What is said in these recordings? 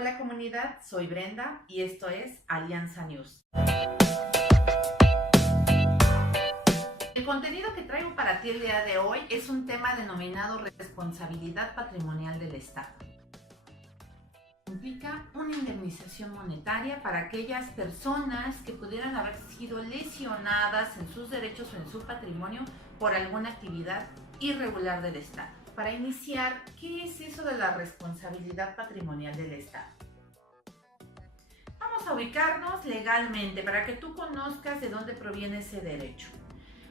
Hola comunidad, soy Brenda y esto es Alianza News. El contenido que traigo para ti el día de hoy es un tema denominado responsabilidad patrimonial del Estado. Implica una indemnización monetaria para aquellas personas que pudieran haber sido lesionadas en sus derechos o en su patrimonio por alguna actividad irregular del Estado. Para iniciar, ¿qué es eso de la responsabilidad patrimonial del Estado? Vamos a ubicarnos legalmente para que tú conozcas de dónde proviene ese derecho.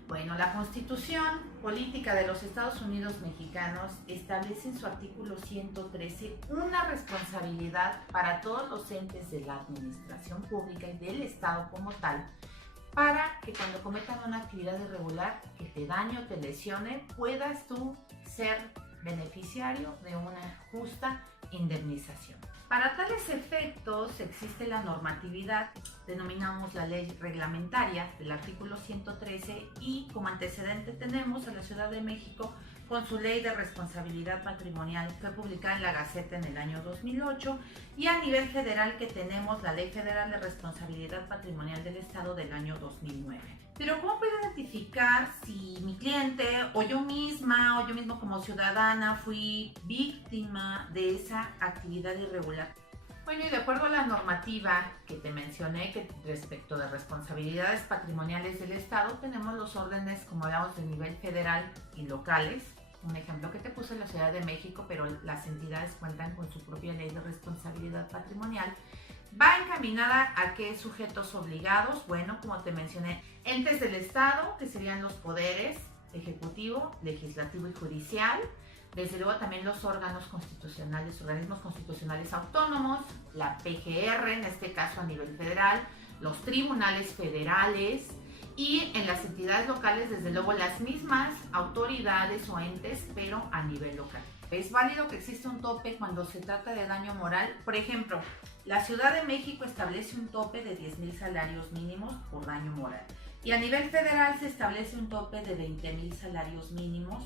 Bueno, la Constitución Política de los Estados Unidos Mexicanos establece en su artículo 113 una responsabilidad para todos los entes de la administración pública y del Estado como tal, para que cuando cometan una actividad irregular que te dañe o te lesione, puedas tú ser beneficiario de una justa indemnización. Para tales efectos existe la normatividad, denominamos la ley reglamentaria del artículo 113 y como antecedente tenemos a la Ciudad de México con su ley de responsabilidad patrimonial, fue publicada en la Gaceta en el año 2008, y a nivel federal que tenemos la Ley Federal de Responsabilidad Patrimonial del Estado del año 2009. Pero ¿cómo puedo identificar si mi cliente o yo misma o yo mismo como ciudadana fui víctima de esa actividad irregular? Bueno, y de acuerdo a la normativa que te mencioné que respecto de responsabilidades patrimoniales del Estado, tenemos los órdenes, como hablamos, de nivel federal y locales. Un ejemplo que te puse en la Ciudad de México, pero las entidades cuentan con su propia ley de responsabilidad patrimonial. Va encaminada a qué sujetos obligados, bueno, como te mencioné, entes del Estado, que serían los poderes ejecutivo, legislativo y judicial. Desde luego también los órganos constitucionales, organismos constitucionales autónomos, la PGR, en este caso a nivel federal, los tribunales federales y en las entidades locales, desde luego las mismas autoridades o entes, pero a nivel local. Es válido que exista un tope cuando se trata de daño moral. Por ejemplo, la Ciudad de México establece un tope de 10,000 salarios mínimos por daño moral. Y a nivel federal se establece un tope de 20,000 salarios mínimos,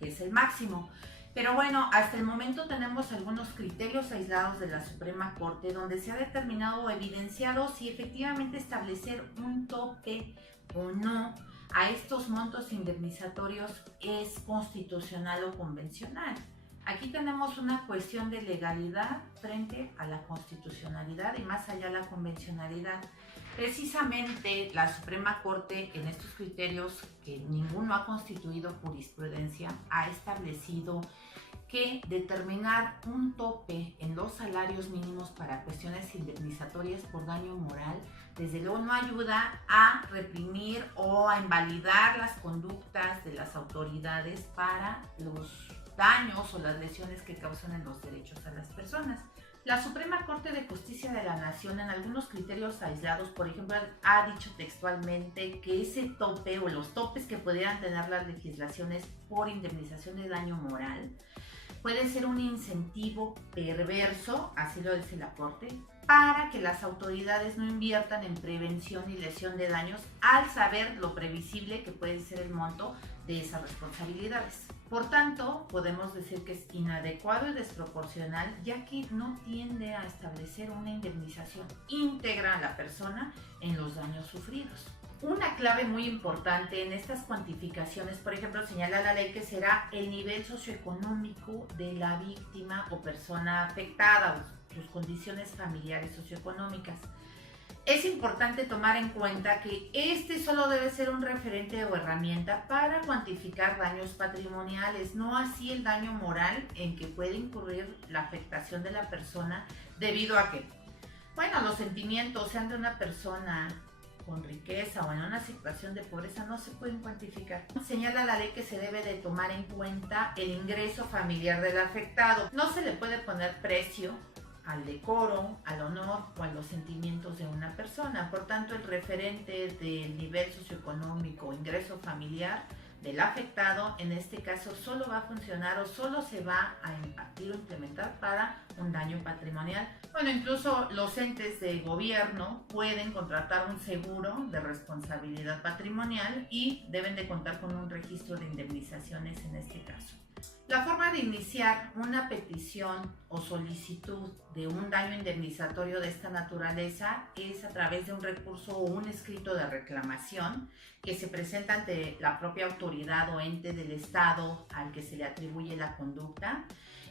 que es el máximo. Pero bueno, hasta el momento tenemos algunos criterios aislados de la Suprema Corte donde se ha determinado o evidenciado si efectivamente establecer un tope o no a estos montos indemnizatorios es constitucional o convencional. Aquí tenemos una cuestión de legalidad frente a la constitucionalidad y más allá la convencionalidad. Precisamente la Suprema Corte en estos criterios, que ninguno ha constituido jurisprudencia, ha establecido que determinar un tope en los salarios mínimos para cuestiones indemnizatorias por daño moral, desde luego no ayuda a reprimir o a invalidar las conductas de las autoridades para los daños o las lesiones que causan en los derechos a las personas. La Suprema Corte de Justicia de la Nación, en algunos criterios aislados, por ejemplo, ha dicho textualmente que ese tope o los topes que pudieran tener las legislaciones por indemnización de daño moral puede ser un incentivo perverso, así lo dice la Corte, para que las autoridades no inviertan en prevención y lesión de daños al saber lo previsible que puede ser el monto de esas responsabilidades. Por tanto, podemos decir que es inadecuado y desproporcional, ya que no tiende a establecer una indemnización íntegra a la persona en los daños sufridos. Una clave muy importante en estas cuantificaciones, por ejemplo, señala la ley que será el nivel socioeconómico de la víctima o persona afectada, o sus condiciones familiares socioeconómicas. Es importante tomar en cuenta que este solo debe ser un referente o herramienta para cuantificar daños patrimoniales, no así el daño moral en que puede incurrir la afectación de la persona debido a que, bueno, los sentimientos sean de una persona con riqueza o en una situación de pobreza no se pueden cuantificar. Señala la ley que se debe de tomar en cuenta el ingreso familiar del afectado. No se le puede poner precio al decoro, al honor o a los sentimientos de una persona. Por tanto, el referente del nivel socioeconómico o ingreso familiar del afectado, en este caso, solo va a funcionar o solo se va a impartir o implementar para un daño patrimonial. Bueno, incluso los entes de gobierno pueden contratar un seguro de responsabilidad patrimonial y deben de contar con un registro de indemnizaciones en este caso. La forma de iniciar una petición o solicitud de un daño indemnizatorio de esta naturaleza es a través de un recurso o un escrito de reclamación que se presenta ante la propia autoridad o ente del Estado al que se le atribuye la conducta.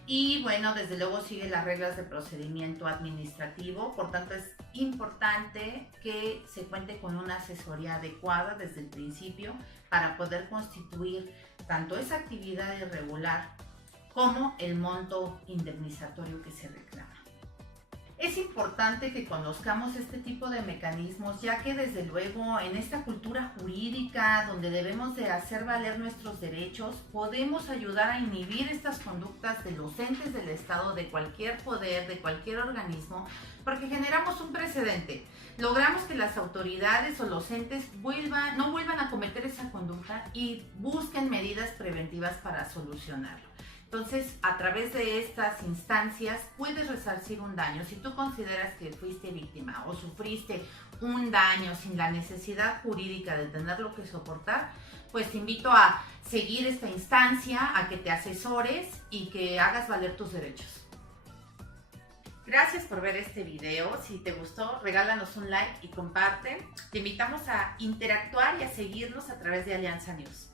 Y bueno, desde luego sigue las reglas de procedimiento administrativo, por tanto es importante que se cuente con una asesoría adecuada desde el principio para poder constituir tanto esa actividad irregular como el monto indemnizatorio que se reclama. Es importante que conozcamos este tipo de mecanismos, ya que desde luego en esta cultura jurídica donde debemos de hacer valer nuestros derechos, podemos ayudar a inhibir estas conductas de los entes del Estado, de cualquier poder, de cualquier organismo, porque generamos un precedente. Logramos que las autoridades o los entes no vuelvan a cometer esa conducta y busquen medidas preventivas para solucionarlo. Entonces, a través de estas instancias puedes resarcir un daño. Si tú consideras que fuiste víctima o sufriste un daño sin la necesidad jurídica de tenerlo que soportar, pues te invito a seguir esta instancia, a que te asesores y que hagas valer tus derechos. Gracias por ver este video. Si te gustó, regálanos un like y comparte. Te invitamos a interactuar y a seguirnos a través de Alianza News.